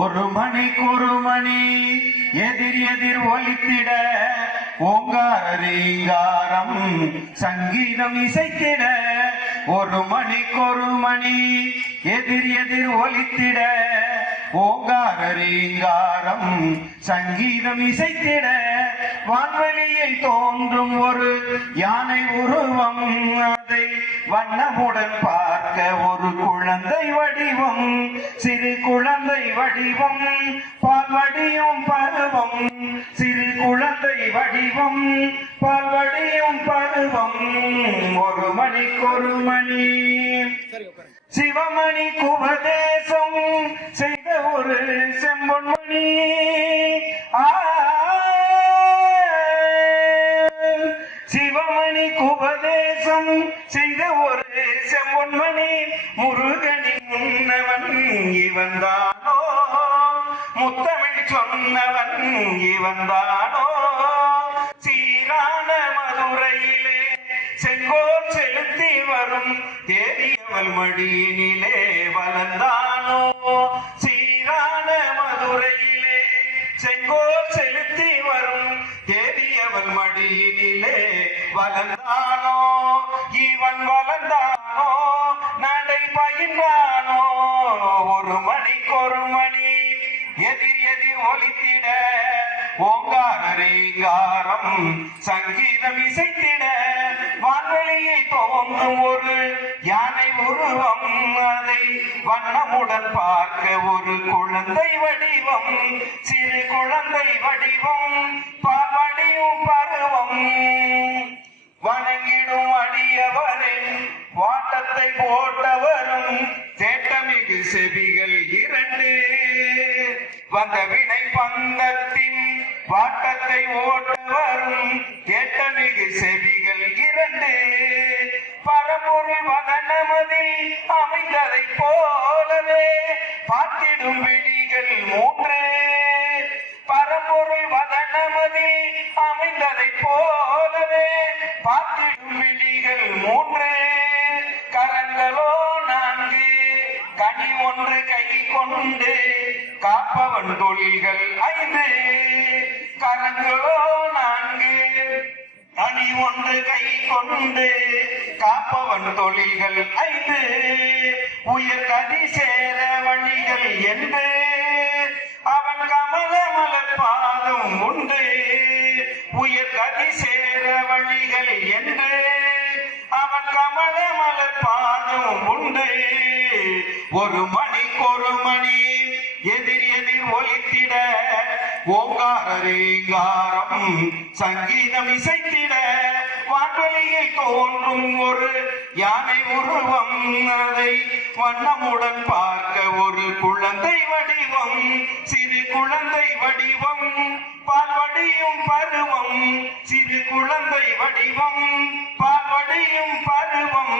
ஒரு மணிக்கு ஒரு மணி எதிர் எதிர் ஒலித்திட ஓங்கார ரீங்காரம் சங்கீதம் இசைத்திட. ஒரு மணிக்கு ஒரு மணி எதிர் எதிர் ஒலித்திட ஓங்கார ரீங்காரம் சங்கீதம் இசைத்திட. வான்வெளியில் தோன்றும் ஒரு யானை உருவம். அதை வண்ணமுடன் பார்க்க ஒரு குழந்தை வடிவம். சிறு குழந்தை வடிவம். பால்வடியும் பருவம். சிறு குழந்தை வடிவம். பால்வடியும் பருவம். ஒரு மணிக்கொரு மணி. சிவமணி குபதேசம் செய்த ஒரு செம்பொன்மணி. இவன்தானோ முத்தமிழ் சொன்னவன் இவன்தானோ சீரான மதுரையிலே செங்கோல் செலுத்தி வரும் தேடியவள் மடியினிலே வளர்ந்தானோ? சீரான மதுரையிலே செங்கோல் செலுத்தி வரும் தேடியவள் மடியினிலே வளர்ந்த ஒலித்திட ஓங்கார ரீங்காரம் சங்கீதம் இசைத்திட வான்வெளியை தோன்றும் ஒரு யானை உருவம் அதை வண்ணமுடன் பார்க்க ஒரு குழந்தை வடிவம் சிறு குழந்தை வடிவம் பால்வடியும் பருவம். வணங்கிடும் அடியவரின் வாட்டத்தை போட்டவரும் சேட்டமிகு செவிகள் இரண்டு. வந்த வினை பந்தத்தின் வாட்டத்தை ஓட்டவரும் கேட்டமிகு செவிகள் இரண்டு. பரம்பொருள் வதனமதில் அமைந்ததை போலவே பார்த்திடும் விழிகள் மூன்று. பரம்பொருள் வதனமதில் அமைந்ததை போலவே பார்த்திடும் விழிகள் மூன்று. கரங்களோ நான்கு கனி ஒன்று கை கொண்டு காப்பவன் தொழில்கள் ஐந்து. கரங்களோ நான்கு. தனி ஒன்று கை கொண்டு காப்பவன் தொழில்கள் ஐந்து. உயர் கதி சேர வழிகள் என்று அவன் கமல மலர் பாதம் உண்டு. உயர் கதி சேர வழிகள் என்று அவன் கமல மலர் பாதம் உண்டு. ஒரு மணிக்கு ஒரு மணி. ஒலித்திட ஓங்காரரேங்காரம் சங்கீதம் இசைத்திட வான்வெளியை தோன்றும் ஒரு யானை உருவம் அதை வண்ணமுடன் பார்க்க ஒரு குழந்தை வடிவம் சிறு குழந்தை வடிவம் பால்வடியும் பருவம் சிறு குழந்தை வடிவம் பால்வடியும் பருவம்.